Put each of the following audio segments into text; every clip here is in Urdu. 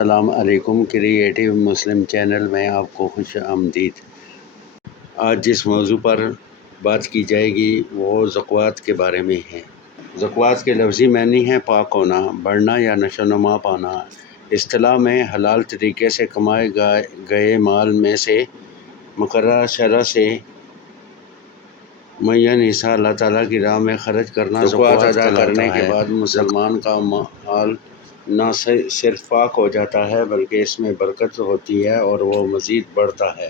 السلام علیکم، کریٹیو مسلم چینل میں آپ کو خوش آمدید۔ آج جس موضوع پر بات کی جائے گی وہ زکوٰۃ کے بارے میں ہے۔ زکوٰۃ کے لفظی معنی ہے پاک ہونا، بڑھنا یا نشو و نما پانا۔ اصطلاح میں حلال طریقے سے کمائے گئے مال میں سے مقررہ شرح سے معین حصہ اللہ تعالیٰ کی راہ میں خرچ کرنا زکوٰۃ ادا کرنے کے بعد مسلمان کا مال نہ صرف پاک ہو جاتا ہے بلکہ اس میں برکت ہوتی ہے اور وہ مزید بڑھتا ہے۔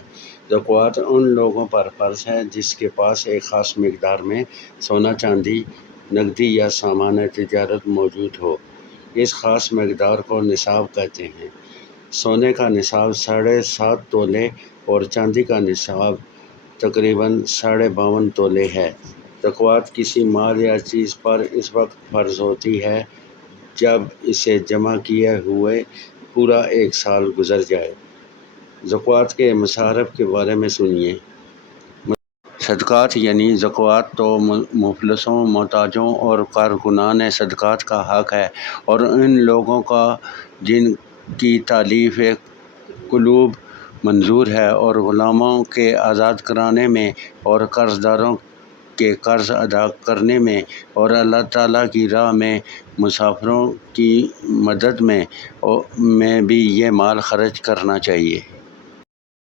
زکوٰۃ ان لوگوں پر فرض ہے جس کے پاس ایک خاص مقدار میں سونا، چاندی، نقدی یا سامان تجارت موجود ہو۔ اس خاص مقدار کو نصاب کہتے ہیں۔ سونے کا نصاب 7.5 تولے اور چاندی کا نصاب تقریباً 52.5 تولے ہے۔ زکوٰۃ کسی مال یا چیز پر اس وقت فرض ہوتی ہے جب اسے جمع کیے ہوئے پورا ایک سال گزر جائے۔ زکوٰۃ کے مصارف کے بارے میں سنیے۔ صدقات یعنی زکوٰۃ تو مفلسوں، محتاجوں اور کارکنان صدقات کا حق ہے اور ان لوگوں کا جن کی تالیف قلوب منظور ہے اور غلاموں کے آزاد کرانے میں اور قرض داروں کے قرض ادا کرنے میں اور اللہ تعالیٰ کی راہ میں مسافروں کی مدد میں بھی یہ مال خرچ کرنا چاہیے۔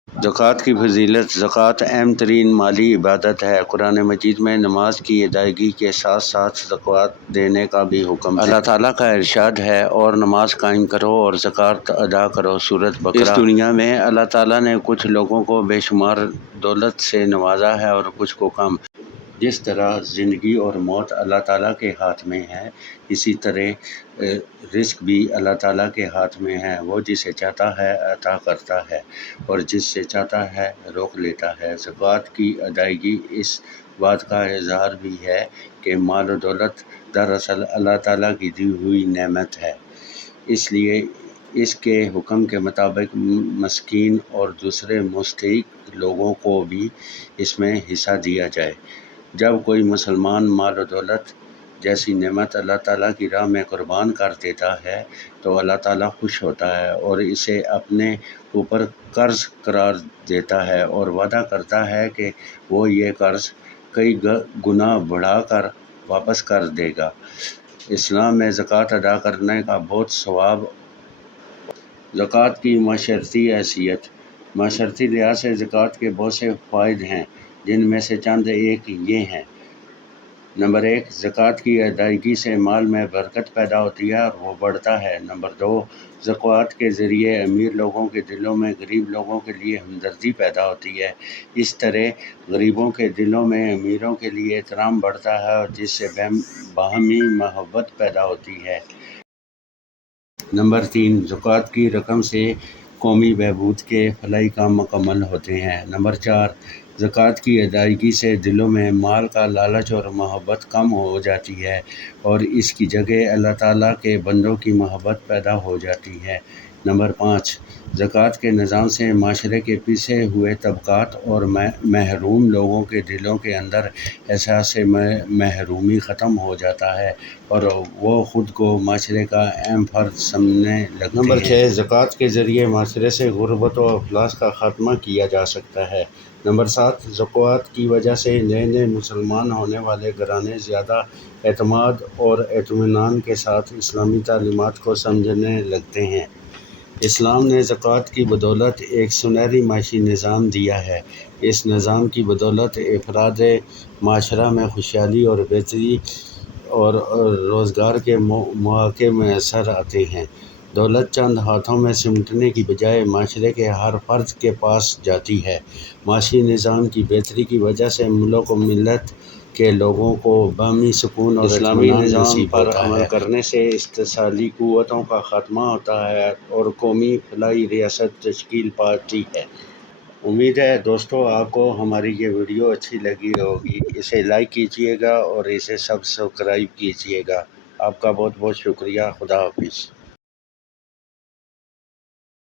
زکوٰۃ کی فضیلت۔ زکوٰۃ اہم ترین مالی عبادت ہے۔ قرآن مجید میں نماز کی ادائیگی کے ساتھ ساتھ زکوٰۃ دینے کا بھی حکم ہے۔ اللہ تعالیٰ کا ارشاد ہے اور نماز قائم کرو اور زکوٰۃ ادا کرو، سورۃ بقرہ۔ اس دنیا میں اللہ تعالیٰ نے کچھ لوگوں کو بے شمار دولت سے نوازا ہے اور کچھ کو کم۔ جس طرح زندگی اور موت اللہ تعالیٰ کے ہاتھ میں ہے، اسی طرح رزق بھی اللہ تعالیٰ کے ہاتھ میں ہے۔ وہ جسے چاہتا ہے عطا کرتا ہے اور جس سے چاہتا ہے روک لیتا ہے۔ زکوٰۃ کی ادائیگی اس بات کا اظہار بھی ہے کہ مال و دولت دراصل اللہ تعالیٰ کی دی ہوئی نعمت ہے، اس لیے اس کے حکم کے مطابق مسکین اور دوسرے مستحق لوگوں کو بھی اس میں حصہ دیا جائے۔ جب کوئی مسلمان مال و دولت جیسی نعمت اللہ تعالیٰ کی راہ میں قربان کر دیتا ہے تو اللہ تعالیٰ خوش ہوتا ہے اور اسے اپنے اوپر قرض قرار دیتا ہے اور وعدہ کرتا ہے کہ وہ یہ قرض کئی گنا بڑھا کر واپس کر دے گا۔ اسلام میں زکوٰۃ ادا کرنے کا بہت ثواب۔ زکوٰۃ کی معاشرتی حیثیت۔ معاشرتی لحاظ سے زکوٰۃ کے بہت سے فوائد ہیں جن میں سے چند ایک یہ ہیں۔ نمبر 1، زکوٰۃ کی ادائیگی سے مال میں برکت پیدا ہوتی ہے اور وہ بڑھتا ہے۔ نمبر 2، زکوٰۃ کے ذریعے امیر لوگوں کے دلوں میں غریب لوگوں کے لیے ہمدردی پیدا ہوتی ہے۔ اس طرح غریبوں کے دلوں میں امیروں کے لیے احترام بڑھتا ہے اور جس سے باہمی محبت پیدا ہوتی ہے۔ نمبر 3، زکوٰۃ کی رقم سے قومی بہبود کے فلاحی کام مکمل ہوتے ہیں۔ نمبر 4، زکوٰۃ کی ادائیگی سے دلوں میں مال کا لالچ اور محبت کم ہو جاتی ہے اور اس کی جگہ اللہ تعالیٰ کے بندوں کی محبت پیدا ہو جاتی ہے۔ نمبر 5، زکوٰۃ کے نظام سے معاشرے کے پیچھے ہوئے طبقات اور محروم لوگوں کے دلوں کے اندر احساس محرومی ختم ہو جاتا ہے اور وہ خود کو معاشرے کا اہم فرد سمجھنے لگتے ہیں۔ نمبر 6، زکوٰۃ کے ذریعے معاشرے سے غربت و افلاس کا خاتمہ کیا جا سکتا ہے۔ نمبر 7، زکوٰۃ کی وجہ سے نئے مسلمان ہونے والے گھرانے زیادہ اعتماد اور اطمینان کے ساتھ اسلامی تعلیمات کو سمجھنے لگتے ہیں۔ اسلام نے زکوٰۃ کی بدولت ایک سنہری معاشی نظام دیا ہے۔ اس نظام کی بدولت افراد معاشرہ میں خوشحالی اور بہتری اور روزگار کے مواقع میسر آتے ہیں۔ دولت چند ہاتھوں میں سمٹنے کی بجائے معاشرے کے ہر فرد کے پاس جاتی ہے۔ معاشی نظام کی بہتری کی وجہ سے ملک و ملت کے لوگوں کو باہمی سکون اور اسلامی نظام پر عمل کرنے سے استحصالی قوتوں کا خاتمہ ہوتا ہے اور قومی فلاحی ریاست تشکیل پاتی ہے۔ امید ہے دوستو آپ کو ہماری یہ ویڈیو اچھی لگی ہوگی۔ اسے لائک کیجیے گا اور اسے سبسکرائب کیجیے گا۔ آپ کا بہت بہت شکریہ۔ خدا حافظ۔